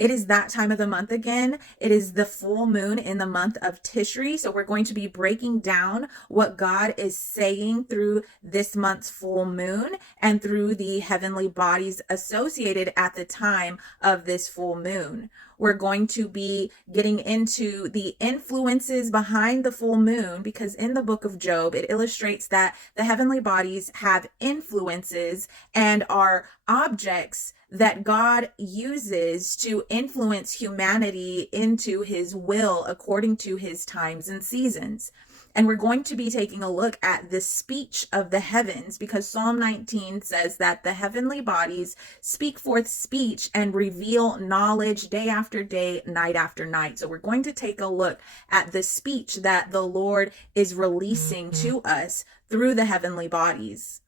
It is that time of the month again. It is the full moon in the month of Tishrei. So we're going to be breaking down what God is saying through this month's full moon and through the heavenly bodies associated at the time of this full moon. We're going to be getting into the influences behind the full moon, because in the book of Job, it illustrates that the heavenly bodies have influences and are objects that God uses to influence humanity into his will according to his times and seasons. And we're going to be taking a look at the speech of the heavens, because Psalm 19 says that the heavenly bodies speak forth speech and reveal knowledge day after day, night after night. So we're going to take a look at the speech that the Lord is releasing to us through the heavenly bodies.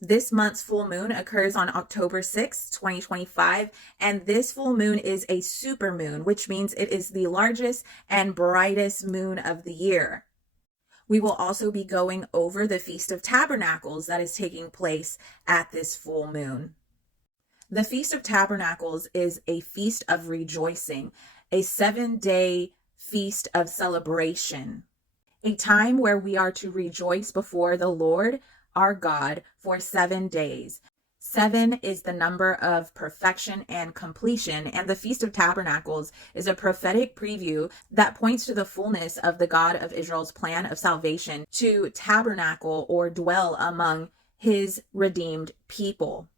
This month's full moon occurs on October 6, 2025, and this full moon is a super moon, which means it is the largest and brightest moon of the year. We will also be going over the Feast of Tabernacles that is taking place at this full moon. The Feast of Tabernacles is a feast of rejoicing, a 7-day feast of celebration, a time where we are to rejoice before the Lord our God for 7 days. 7 is the number of perfection and completion, and the Feast of Tabernacles is a prophetic preview that points to the fullness of the God of Israel's plan of salvation to tabernacle or dwell among his redeemed people.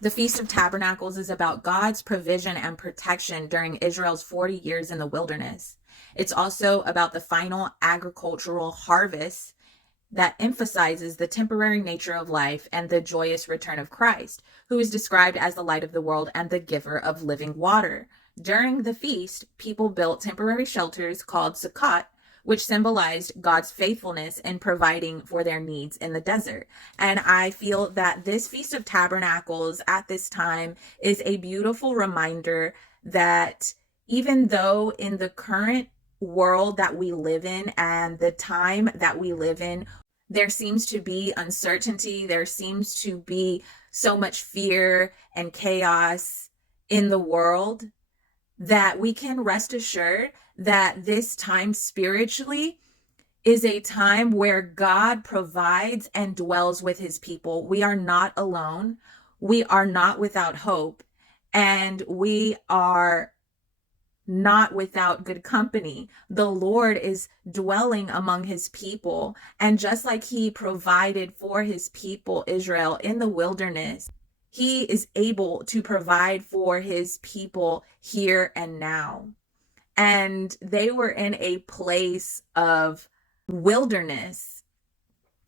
The Feast of Tabernacles is about God's provision and protection during Israel's 40 years in the wilderness. It's also about the final agricultural harvest that emphasizes the temporary nature of life and the joyous return of Christ, who is described as the light of the world and the giver of living water. During the feast, people built temporary shelters called sukkot, which symbolized God's faithfulness in providing for their needs in the desert. And I feel that this Feast of Tabernacles at this time is a beautiful reminder that even though in the current world that we live in and the time that we live in, there seems to be uncertainty, there seems to be so much fear and chaos in the world, that we can rest assured that this time spiritually is a time where God provides and dwells with his people. We are not alone. We are not without hope, and we are not without good company. The Lord is dwelling among his people. And just like he provided for his people, Israel, in the wilderness, he is able to provide for his people here and now. And they were in a place of wilderness,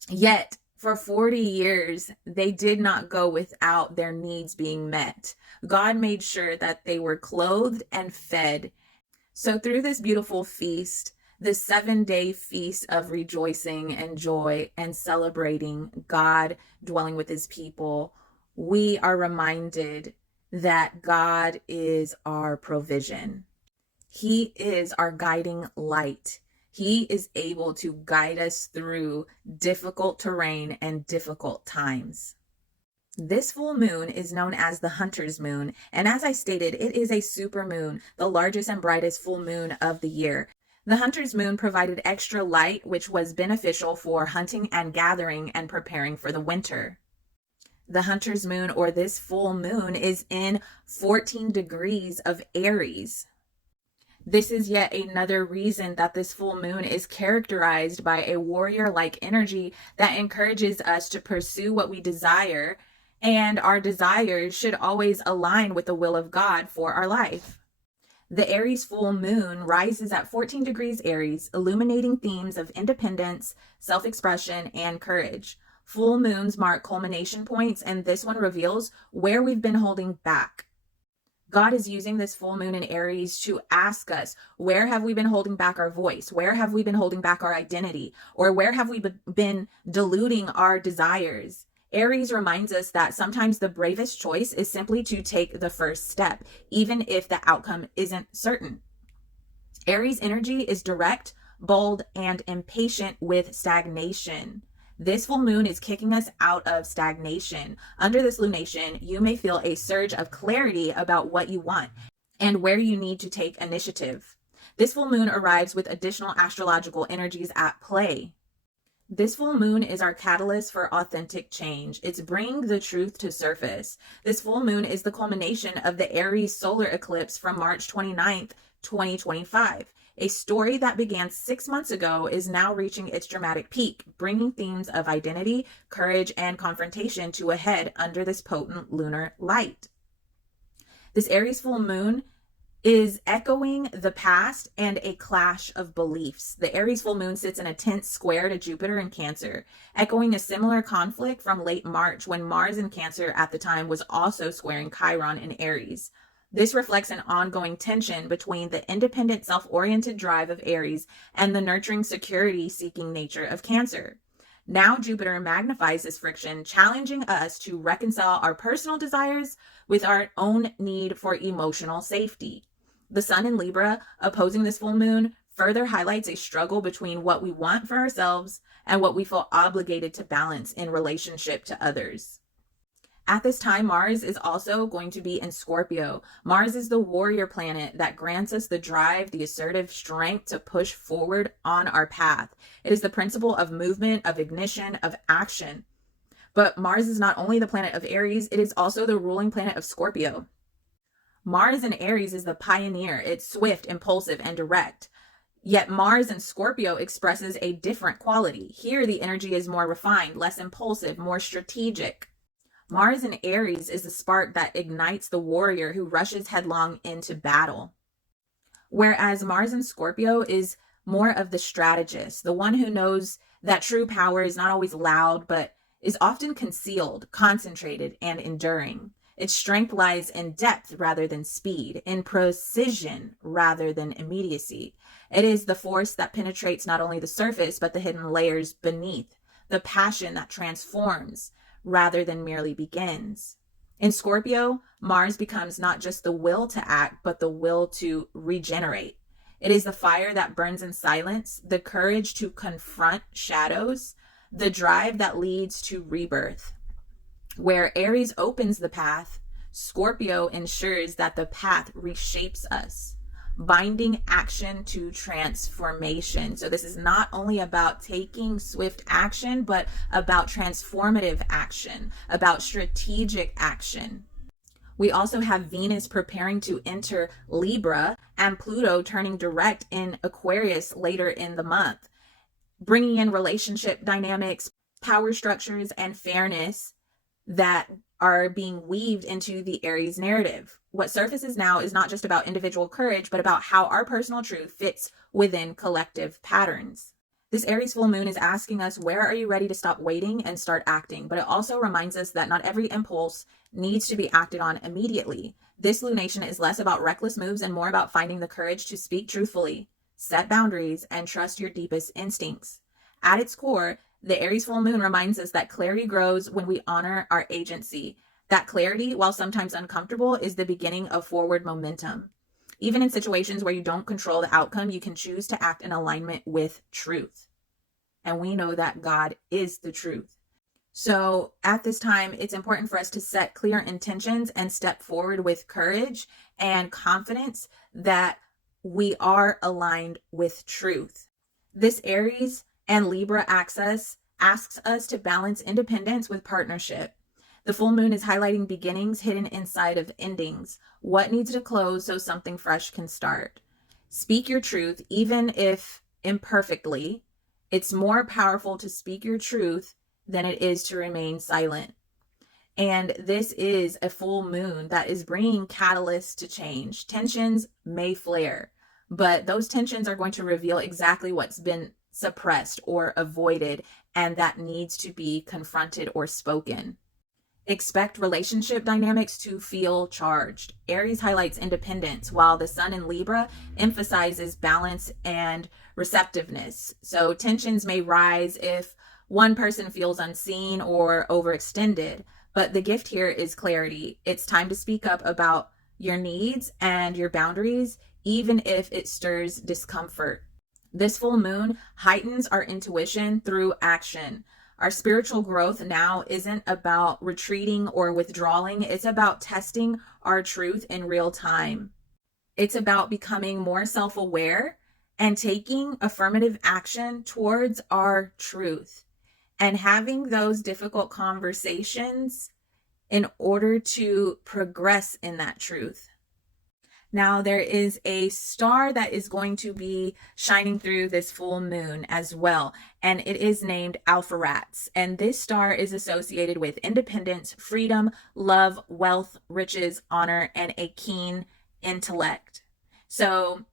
yet for 40 years, they did not go without their needs being met. God made sure that they were clothed and fed. So through this beautiful feast, the 7-day feast of rejoicing and joy and celebrating God dwelling with his people, we are reminded that God is our provision. He is our guiding light. He is able to guide us through difficult terrain and difficult times. This full moon is known as the Hunter's Moon, and as I stated, it is a super moon, the largest and brightest full moon of the year. The Hunter's Moon provided extra light, which was beneficial for hunting and gathering and preparing for the winter. The Hunter's Moon, or this full moon, is in 14 degrees of Aries. This is yet another reason that this full moon is characterized by a warrior-like energy that encourages us to pursue what we desire, and our desires should always align with the will of God for our life. The Aries full moon rises at 14 degrees Aries, illuminating themes of independence, self-expression, and courage. Full moons mark culmination points, and this one reveals where we've been holding back. God is using this full moon in Aries to ask us, where have we been holding back our voice? Where have we been holding back our identity? Or where have we been diluting our desires? Aries reminds us that sometimes the bravest choice is simply to take the first step, even if the outcome isn't certain. Aries energy is direct, bold, and impatient with stagnation. This full moon is kicking us out of stagnation. Under this lunation, you may feel a surge of clarity about what you want. and where you need to take initiative. This full moon arrives with additional astrological energies at play. This full moon is our catalyst for authentic change. It's bringing the truth to surface. This full moon is the culmination of the Aries solar eclipse from March 29th, 2025. A story that began 6 months ago is now reaching its dramatic peak, bringing themes of identity, courage, and confrontation to a head under this potent lunar light. This Aries full moon is echoing the past and a clash of beliefs. The Aries full moon sits in a tense square to Jupiter in Cancer, echoing a similar conflict from late March when Mars in Cancer at the time was also squaring Chiron in Aries. This reflects an ongoing tension between the independent, self-oriented drive of Aries and the nurturing, security-seeking nature of Cancer. Now Jupiter magnifies this friction, challenging us to reconcile our personal desires with our own need for emotional safety. The Sun in Libra opposing this full moon further highlights a struggle between what we want for ourselves and what we feel obligated to balance in relationship to others. At this time, Mars is also going to be in Scorpio. Mars is the warrior planet that grants us the drive, the assertive strength to push forward on our path. It is the principle of movement, of ignition, of action. But Mars is not only the planet of Aries, it is also the ruling planet of Scorpio. Mars in Aries is the pioneer. It's swift, impulsive, and direct. Yet Mars in Scorpio expresses a different quality. Here, the energy is more refined, less impulsive, more strategic. Mars in Aries is the spark that ignites the warrior who rushes headlong into battle. Whereas Mars in Scorpio is more of the strategist, the one who knows that true power is not always loud, but is often concealed, concentrated, and enduring. Its strength lies in depth rather than speed, in precision rather than immediacy. It is the force that penetrates not only the surface, but the hidden layers beneath, the passion that transforms rather than merely begins. In Scorpio, Mars becomes not just the will to act, but the will to regenerate. It is the fire that burns in silence, the courage to confront shadows, the drive that leads to rebirth. Where Aries opens the path, Scorpio ensures that the path reshapes us, binding action to transformation. So this is not only about taking swift action, but about transformative action, about strategic action. We also have Venus preparing to enter Libra and Pluto turning direct in Aquarius later in the month, bringing in relationship dynamics, power structures, and fairness that are being weaved into the Aries narrative. What surfaces now is not just about individual courage, but about how our personal truth fits within collective patterns. This Aries full moon is asking us, where are you ready to stop waiting and start acting? But it also reminds us that not every impulse needs to be acted on immediately. This lunation is less about reckless moves and more about finding the courage to speak truthfully, set boundaries, and trust your deepest instincts. At its core, the Aries full moon reminds us that clarity grows when we honor our agency. That clarity, while sometimes uncomfortable, is the beginning of forward momentum. Even in situations where you don't control the outcome, you can choose to act in alignment with truth. And we know that God is the truth. So at this time, it's important for us to set clear intentions and step forward with courage and confidence that we are aligned with truth. This Aries and Libra axis asks us to balance independence with partnership. The full moon is highlighting beginnings hidden inside of endings. What needs to close so something fresh can start? Speak your truth, even if imperfectly. It's more powerful to speak your truth than it is to remain silent. And this is a full moon that is bringing catalysts to change. Tensions may flare, but those tensions are going to reveal exactly what's been suppressed or avoided and that needs to be confronted or spoken. Expect relationship dynamics to feel charged. Aries highlights independence, while the Sun in Libra emphasizes balance and receptiveness. So tensions may rise if one person feels unseen or overextended, but the gift here is clarity. It's time to speak up about your needs and your boundaries, even if it stirs discomfort. This full moon heightens our intuition through action. Our spiritual growth now isn't about retreating or withdrawing. It's about testing our truth in real time. It's about becoming more self-aware and taking affirmative action towards our truth and having those difficult conversations in order to progress in that truth. Now, there is a star that is going to be shining through this full moon as well, and it is named Alpheratz. And this star is associated with independence, freedom, love, wealth, riches, honor, and a keen intellect. So,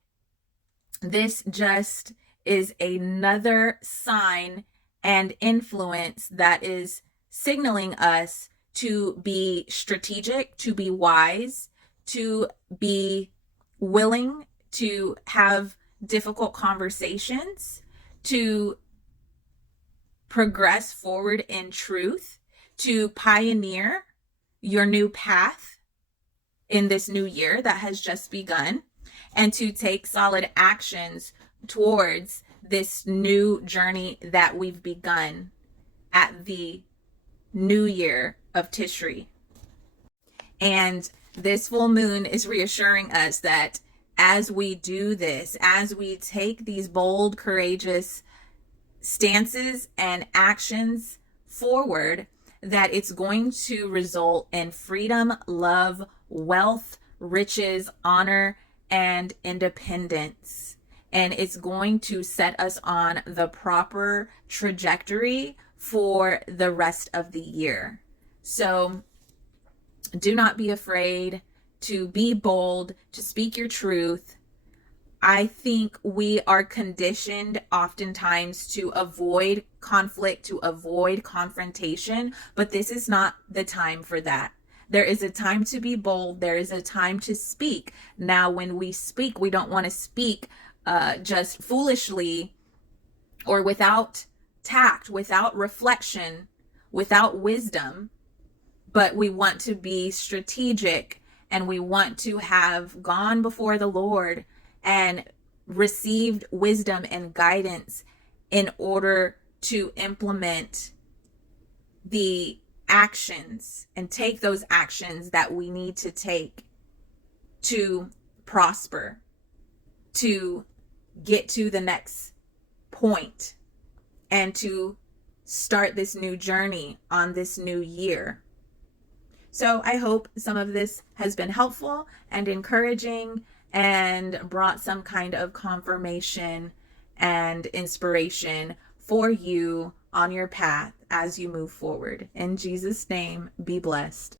this just is another sign and influence that is signaling us to be strategic, to be wise, to be willing to have difficult conversations, to progress forward in truth, to pioneer your new path in this new year that has just begun, and to take solid actions towards this new journey that we've begun at the new year of Tishrei. And this full moon is reassuring us that as we do this, as we take these bold, courageous stances and actions forward, that it's going to result in freedom, love, wealth, riches, honor, and independence. And it's going to set us on the proper trajectory for the rest of the year. So do not be afraid to be bold, to speak your truth. I think we are conditioned oftentimes to avoid conflict, to avoid confrontation, but this is not the time for that. There is a time to be bold. There is a time to speak. Now, when we speak, we don't want to speak just foolishly or without tact, without reflection, without wisdom, but we want to be strategic and we want to have gone before the Lord and received wisdom and guidance in order to implement the actions and take those actions that we need to take to prosper, to get to the next point, and to start this new journey on this new year. So I hope some of this has been helpful and encouraging and brought some kind of confirmation and inspiration for you on your path as you move forward. In Jesus' name, be blessed.